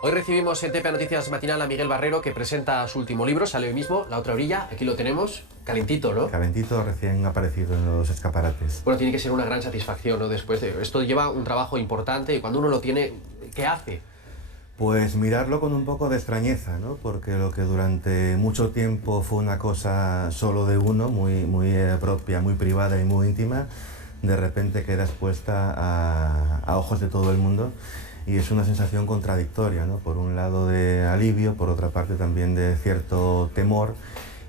Hoy recibimos en TPA Noticias Matinal a Miguel Barrero, que presenta su último libro, sale hoy mismo, La otra orilla. Aquí lo tenemos, calentito, ¿no? Calentito, recién aparecido en los escaparates. Bueno, tiene que ser una gran satisfacción, ¿no? Después de esto lleva un trabajo importante y cuando uno lo tiene, ¿qué hace? Pues mirarlo con un poco de extrañeza, ¿no? Porque lo que durante mucho tiempo fue una cosa solo de uno, muy propia, muy privada y muy íntima, de repente queda expuesta a ojos de todo el mundo. Y es una sensación contradictoria, ¿no? Por un lado de alivio, por otra parte también de cierto temor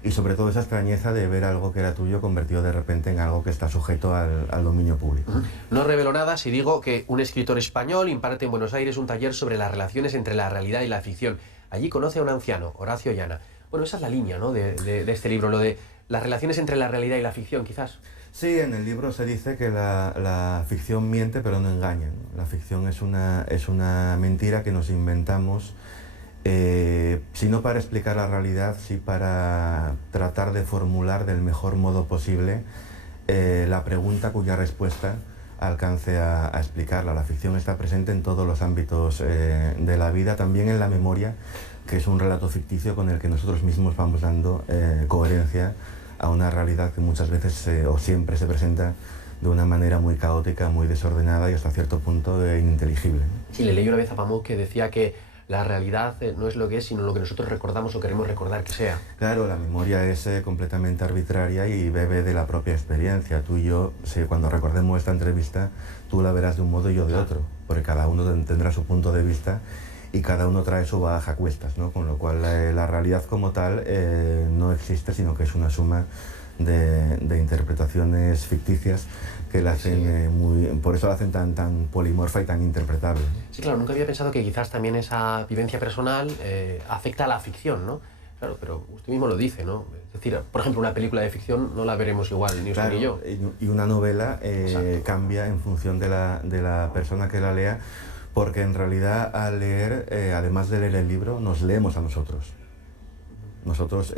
y sobre todo esa extrañeza de ver algo que era tuyo convertido de repente en algo que está sujeto al dominio público. No revelo nada si digo que un escritor español imparte en Buenos Aires un taller sobre las relaciones entre la realidad y la ficción. Allí conoce a un anciano, Horacio Llana. Bueno, esa es la línea, ¿no? de este libro, lo de las relaciones entre la realidad y la ficción, quizás. Sí, en el libro se dice que la ficción miente pero no engaña, ¿no? La ficción es una mentira que nos inventamos, si no para explicar la realidad, sí para tratar de formular del mejor modo posible la pregunta cuya respuesta alcance a explicarla. La ficción está presente en todos los ámbitos de la vida, también en la memoria, que es un relato ficticio con el que nosotros mismos vamos dando coherencia a una realidad que muchas veces o siempre se presenta de una manera muy caótica, muy desordenada y hasta cierto punto ininteligible. Sí, le leí una vez a Pamuk que decía que la realidad no es lo que es, sino lo que nosotros recordamos o queremos recordar que sea. Claro, la memoria es completamente arbitraria y bebe de la propia experiencia. Tú y yo, cuando recordemos esta entrevista, tú la verás de un modo y yo de otro, porque cada uno tendrá su punto de vista y cada uno trae su bagaje a cuestas, ¿no? Con lo cual la realidad como tal no existe, sino que es una suma de interpretaciones ficticias que la hacen por eso la hacen tan polimorfa y tan interpretable. Sí, claro, nunca había pensado que quizás también esa vivencia personal afecta a la ficción, ¿no? Claro, pero usted mismo lo dice, ¿no? Es decir, por ejemplo, una película de ficción no la veremos igual, ni usted claro, ni yo. Y una novela cambia en función de la persona que la lea, porque en realidad al leer, además de leer el libro, nos leemos a nosotros. Nosotros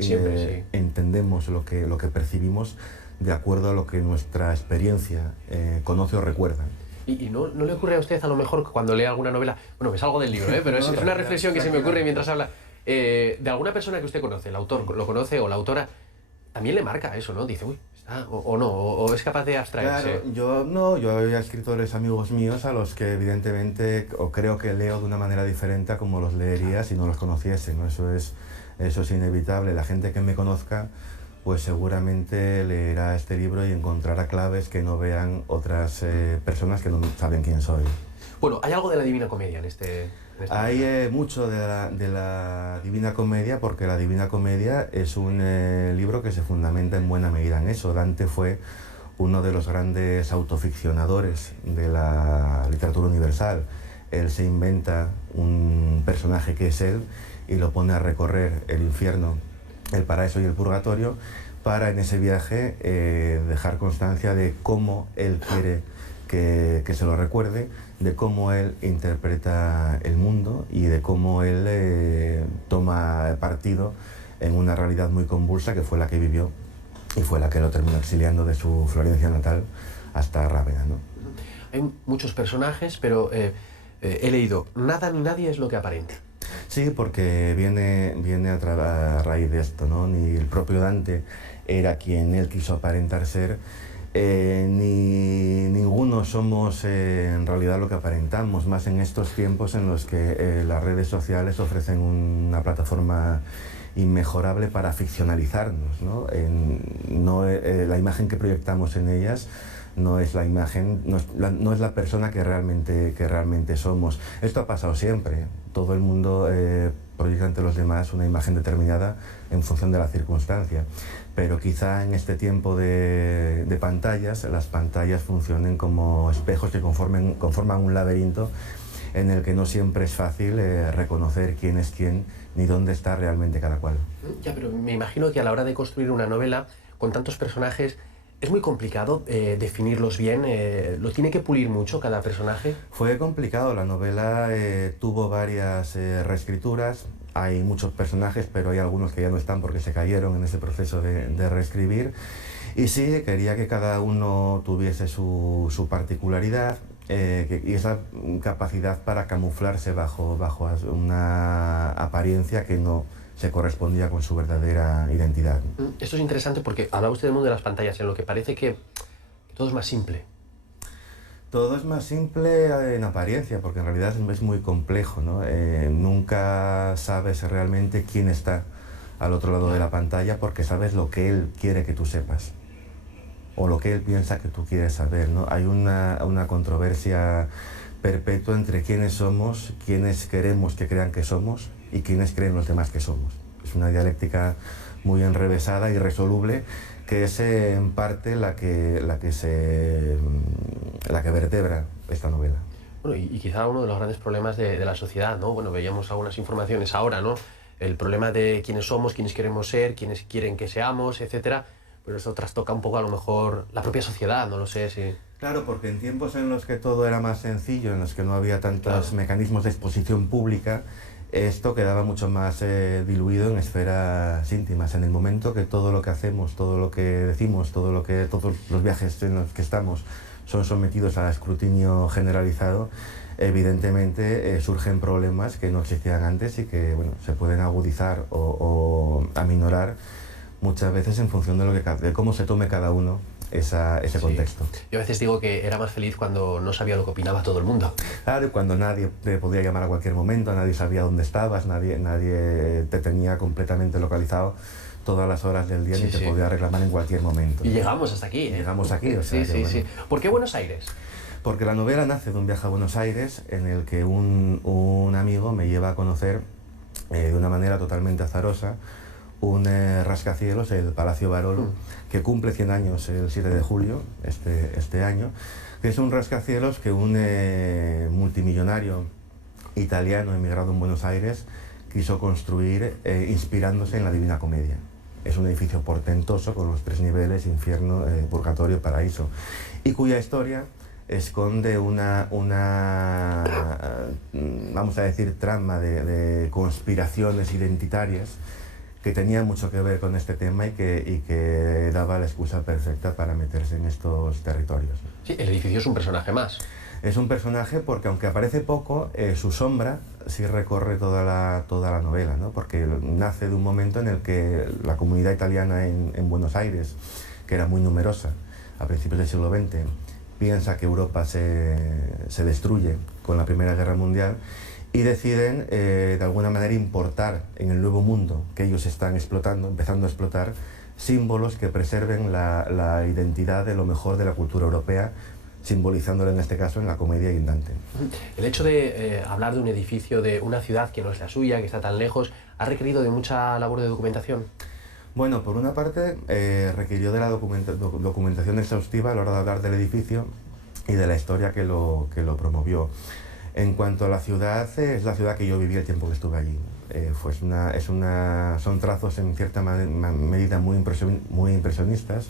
entendemos lo que percibimos de acuerdo a lo que nuestra experiencia conoce o recuerda. ¿Y no le ocurre a usted a lo mejor cuando lee alguna novela? Bueno, me salgo del libro, pero es una reflexión que se me ocurre mientras habla. De alguna persona que usted conoce, el autor lo conoce o la autora, también le marca eso, ¿no? Dice, uy, está, o no, o es capaz de abstraerse. Claro, yo había escritores amigos míos a los que evidentemente, o creo que leo de una manera diferente a como los leería si no los conociese, ¿no? Eso es inevitable. La gente que me conozca, pues seguramente leerá este libro y encontrará claves que no vean otras personas que no saben quién soy. Bueno, ¿hay algo de la Divina Comedia en este Hay mucho de la Divina Comedia, porque la Divina Comedia es un libro que se fundamenta en buena medida en eso. Dante fue uno de los grandes autoficcionadores de la literatura universal. Él se inventa un personaje que es él y lo pone a recorrer el infierno, el paraíso y el purgatorio, para en ese viaje dejar constancia de cómo él quiere que se lo recuerde, de cómo él interpreta el mundo y de cómo él toma partido en una realidad muy convulsa que fue la que vivió y fue la que lo terminó exiliando de su Florencia natal hasta Rávena, ¿no? Hay muchos personajes, pero he leído, nada ni nadie es lo que aparenta. Sí, porque viene a raíz de esto, ¿no? Ni el propio Dante era quien él quiso aparentar ser, ni ninguno somos en realidad lo que aparentamos, más en estos tiempos en los que las redes sociales ofrecen una plataforma inmejorable para ficcionalizarnos, ¿no? La imagen que proyectamos en ellas no es la imagen, no es la persona que realmente somos. Esto ha pasado siempre. Todo el mundo proyecta ante los demás una imagen determinada en función de la circunstancia. Pero quizá en este tiempo de pantallas, las pantallas funcionen como espejos que conforman un laberinto en el que no siempre es fácil reconocer quién es quién ni dónde está realmente cada cual. Ya, pero me imagino que a la hora de construir una novela con tantos personajes es muy complicado definirlos bien, ¿lo tiene que pulir mucho cada personaje? Fue complicado, la novela tuvo varias reescrituras, hay muchos personajes, pero hay algunos que ya no están porque se cayeron en ese proceso de reescribir. Y sí, quería que cada uno tuviese su particularidad, y esa capacidad para camuflarse bajo una apariencia que no se correspondía con su verdadera identidad. Esto es interesante porque hablaba usted del mundo de las pantallas, en lo que parece que todo es más simple. Todo es más simple en apariencia, porque en realidad es muy complejo, ¿no? Nunca sabes realmente quién está al otro lado de la pantalla, porque sabes lo que él quiere que tú sepas, o lo que él piensa que tú quieres saber, ¿no? Hay una controversia perpetua entre quiénes somos, quiénes queremos que crean que somos y quiénes creen los demás que somos. Es una dialéctica muy enrevesada, irresoluble, que es en parte la que vertebra esta novela. Bueno, y quizá uno de los grandes problemas de la sociedad, ¿no? Bueno, veíamos algunas informaciones ahora, ¿no? El problema de quiénes somos, quiénes queremos ser, quiénes quieren que seamos, etcétera. Pero eso trastoca un poco a lo mejor la propia sociedad, no lo sé si... Claro, porque en tiempos en los que todo era más sencillo, en los que no había tantos mecanismos de exposición pública, esto quedaba mucho más diluido en esferas íntimas. En el momento que todo lo que hacemos, todo lo que decimos, todos los viajes en los que estamos son sometidos al escrutinio generalizado, evidentemente surgen problemas que no existían antes y que, bueno, se pueden agudizar o aminorar muchas veces en función de cómo se tome cada uno ese contexto. Yo a veces digo que era más feliz cuando no sabía lo que opinaba todo el mundo. Claro, cuando nadie te podía llamar a cualquier momento, nadie sabía dónde estabas, nadie te tenía completamente localizado todas las horas del día, ni te podía reclamar en cualquier momento. Y llegamos hasta aquí. Llegamos aquí, o sea, sí. ¿Por qué Buenos Aires? Porque la novela nace de un viaje a Buenos Aires en el que un amigo me lleva a conocer de una manera totalmente azarosa un rascacielos, el Palacio Barolo, que cumple 100 años el 7 de julio, este año, que es un rascacielos que un multimillonario italiano emigrado en Buenos Aires quiso construir inspirándose en la Divina Comedia. Es un edificio portentoso con los 3 niveles, infierno, purgatorio, paraíso, y cuya historia esconde una vamos a decir, trama de conspiraciones identitarias que tenía mucho que ver con este tema y que daba la excusa perfecta para meterse en estos territorios. Sí, el edificio es un personaje más. Es un personaje porque, aunque aparece poco, su sombra sí recorre toda la novela, ¿no? Porque nace de un momento en el que la comunidad italiana en Buenos Aires, que era muy numerosa a principios del siglo XX, piensa que Europa se destruye con la Primera Guerra Mundial y deciden de alguna manera importar en el nuevo mundo que ellos están empezando a explotar, símbolos que preserven la identidad de lo mejor de la cultura europea, simbolizándolo en este caso en la comedia guindante. El hecho de hablar de un edificio, de una ciudad que no es la suya, que está tan lejos, ¿ha requerido de mucha labor de documentación? Bueno, por una parte requirió de la documentación exhaustiva a la hora de hablar del edificio y de la historia que lo promovió. En cuanto a la ciudad, es la ciudad que yo viví el tiempo que estuve allí. Son trazos en cierta medida muy impresionistas.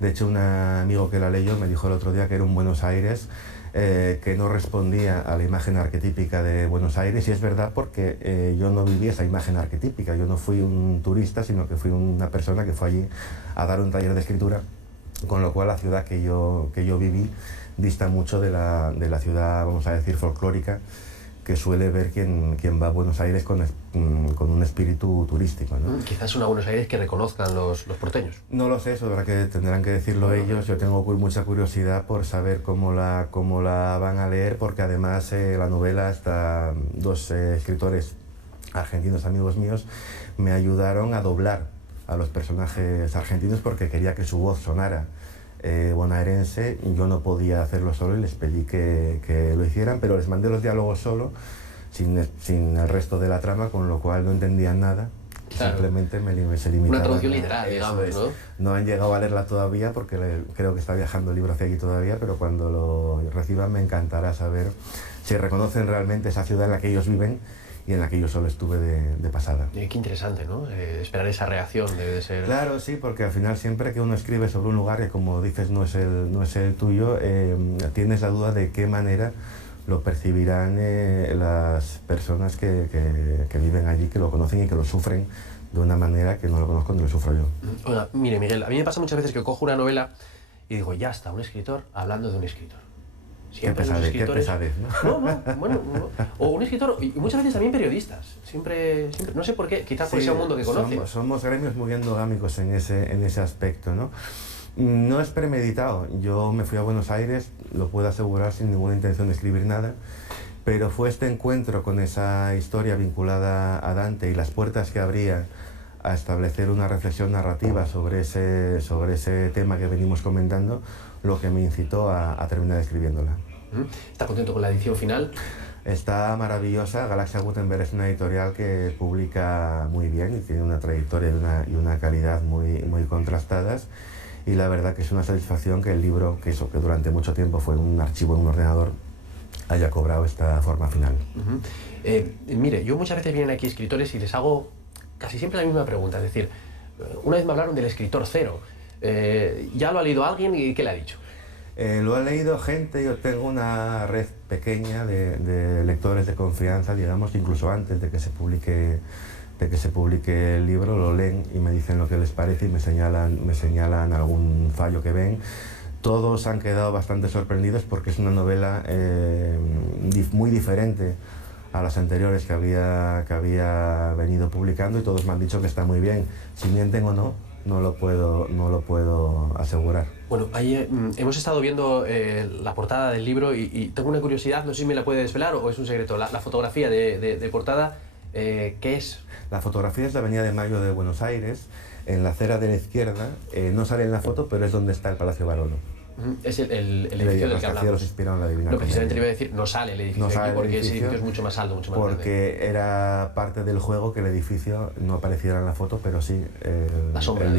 De hecho, un amigo que la leyó me dijo el otro día que era un Buenos Aires que no respondía a la imagen arquetípica de Buenos Aires, y es verdad, porque yo no viví esa imagen arquetípica. Yo no fui un turista, sino que fui una persona que fue allí a dar un taller de escritura, con lo cual la ciudad que yo viví dista mucho de la ciudad, vamos a decir, folclórica, que suele ver quien va a Buenos Aires con un espíritu turístico, ¿no? Quizás una Buenos Aires que reconozcan los porteños. No lo sé, eso habrá que tendrán que decirlo ellos. Yo tengo mucha curiosidad por saber cómo la van a leer, porque además la novela, hasta 2 escritores argentinos, amigos míos, me ayudaron a doblar a los personajes argentinos porque quería que su voz sonara bonaerense. Yo no podía hacerlo solo y les pedí que lo hicieran, pero les mandé los diálogos solo, sin el resto de la trama, con lo cual no entendían nada. Claro. Simplemente se limitaban. Una traducción literal, digamos, ¿no? No han llegado a leerla todavía porque creo que está viajando el libro hacia allí todavía, pero cuando lo reciban me encantará saber si reconocen realmente esa ciudad en la que ellos viven y en la que yo solo estuve de pasada. Qué interesante, ¿no? Esperar esa reacción debe ser... Claro, sí, porque al final siempre que uno escribe sobre un lugar que, como dices, no es el tuyo, tienes la duda de qué manera lo percibirán las personas que viven allí, que lo conocen y que lo sufren de una manera que no lo conozco ni lo sufro yo. Oiga, mire, Miguel, a mí me pasa muchas veces que cojo una novela y digo, ya está, un escritor hablando de un escritor. Siempre Qué los escritores... pesadez, ¿no? Bueno, no. O un escritor, y muchas veces también periodistas. Siempre, no sé por qué, quizás por Sí, sea un mundo que conocen. somos gremios muy endogámicos en ese aspecto, ¿no? No es premeditado. Yo me fui a Buenos Aires, lo puedo asegurar, sin ninguna intención de escribir nada, pero fue este encuentro con esa historia vinculada a Dante y las puertas que abría a establecer una reflexión narrativa sobre ese tema que venimos comentando, lo que me incitó a terminar escribiéndola. ¿Está contento con la edición final? Está maravillosa. Galaxia Gutenberg es una editorial que publica muy bien y tiene una trayectoria y una calidad muy contrastadas. Y la verdad que es una satisfacción que el libro, que durante mucho tiempo fue un archivo en un ordenador, haya cobrado esta forma final. Mire, yo muchas veces vienen aquí escritores y les hago casi siempre la misma pregunta. Es decir, una vez me hablaron del escritor cero. ¿Ya lo ha leído alguien y qué le ha dicho? Lo ha leído gente. Yo tengo una red pequeña de lectores de confianza, digamos, incluso antes de que se publique el libro, lo leen y me dicen lo que les parece y me señalan algún fallo que ven. Todos han quedado bastante sorprendidos porque es una novela muy diferente a las anteriores que había venido publicando, y todos me han dicho que está muy bien. Si mienten o no, no lo puedo asegurar. Bueno, ahí hemos estado viendo la portada del libro y tengo una curiosidad, no sé si me la puede desvelar o es un secreto. La fotografía de portada, ¿qué es? La fotografía es la Avenida de Mayo de Buenos Aires, en la acera de la izquierda. No sale en la foto, pero es donde está el Palacio Barolo. Es el edificio del que hablamos. Los inspiraron la Divina No, precisamente Comedia. le iba a decir, no sale el edificio No sale aquí porque el edificio, ese edificio es mucho más alto, mucho más grande. Porque era parte del juego que el edificio no apareciera en la foto, pero sí la sombra, el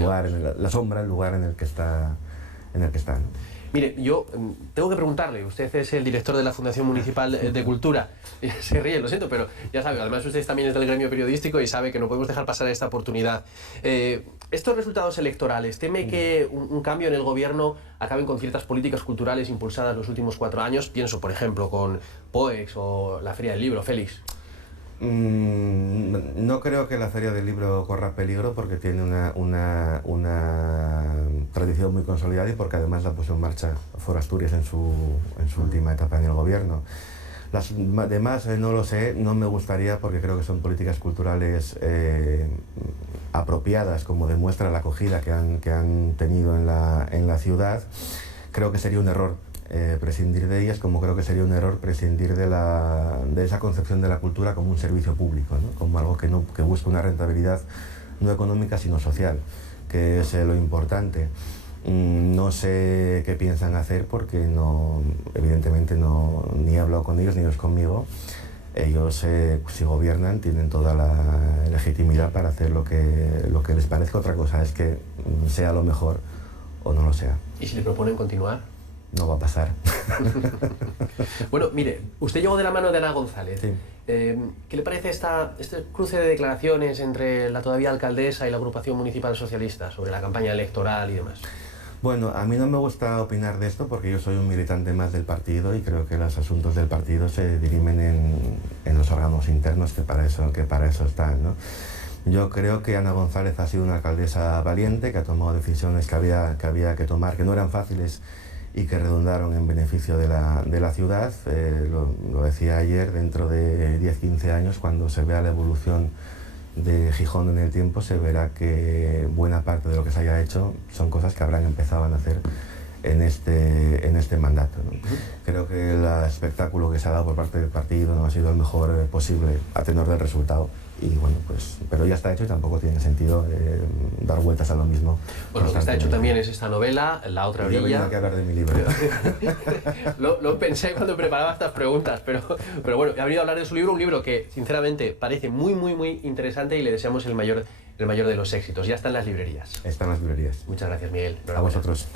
lugar en el que está. ¿no? Mire, yo tengo que preguntarle, usted es el director de la Fundación Municipal de Cultura. Se ríe, lo siento, pero ya sabe, además usted también es del gremio periodístico y sabe que no podemos dejar pasar esta oportunidad. Estos resultados electorales, ¿teme que un cambio en el gobierno acaben con ciertas políticas culturales impulsadas los últimos 4 años? Pienso, por ejemplo, con POEX o la Feria del Libro. Félix. No creo que la Feria del Libro corra peligro porque tiene una tradición muy consolidada y porque además la puso en marcha For Asturias en su última etapa en el gobierno. Las demás no lo sé, no me gustaría porque creo que son políticas culturales apropiadas, como demuestra la acogida que han tenido en la ciudad. Creo que sería un error prescindir de ellas, como creo que sería un error prescindir de esa concepción de la cultura como un servicio público, ¿no? Como algo que busca una rentabilidad no económica sino social, que es lo importante. No sé qué piensan hacer porque evidentemente ni he hablado con ellos ni ellos conmigo. Ellos, si gobiernan, tienen toda la legitimidad para hacer lo que les parezca. Otra cosa es que sea lo mejor o no lo sea. ¿Y si le proponen continuar? No va a pasar. Bueno, mire, usted llegó de la mano de Ana González. Sí. ¿Qué le parece este cruce de declaraciones entre la todavía alcaldesa y la agrupación municipal socialista sobre la campaña electoral y demás? Bueno, a mí no me gusta opinar de esto porque yo soy un militante más del partido y creo que los asuntos del partido se dirimen en los órganos internos que para eso están, ¿no? Yo creo que Ana González ha sido una alcaldesa valiente, que ha tomado decisiones que había que tomar, que no eran fáciles y que redundaron en beneficio de la ciudad. Lo decía ayer, dentro de 10-15 años, cuando se vea la evolución de Gijón en el tiempo, se verá que buena parte de lo que se haya hecho son cosas que habrán empezado a nacer en este mandato, ¿no? Creo que el espectáculo que se ha dado por parte del partido no ha sido el mejor posible a tenor del resultado. Y bueno, pero ya está hecho y tampoco tiene sentido dar vueltas a lo mismo. Bueno, lo que está hecho también es esta novela, La otra orilla. Yo venía aquí a hablar de mi libro. Lo pensé cuando preparaba estas preguntas, pero bueno, he venido a hablar de su libro, un libro que sinceramente parece muy interesante y le deseamos el mayor de los éxitos. Ya está en las librerías. Está en las librerías. Muchas gracias, Miguel. A vosotros.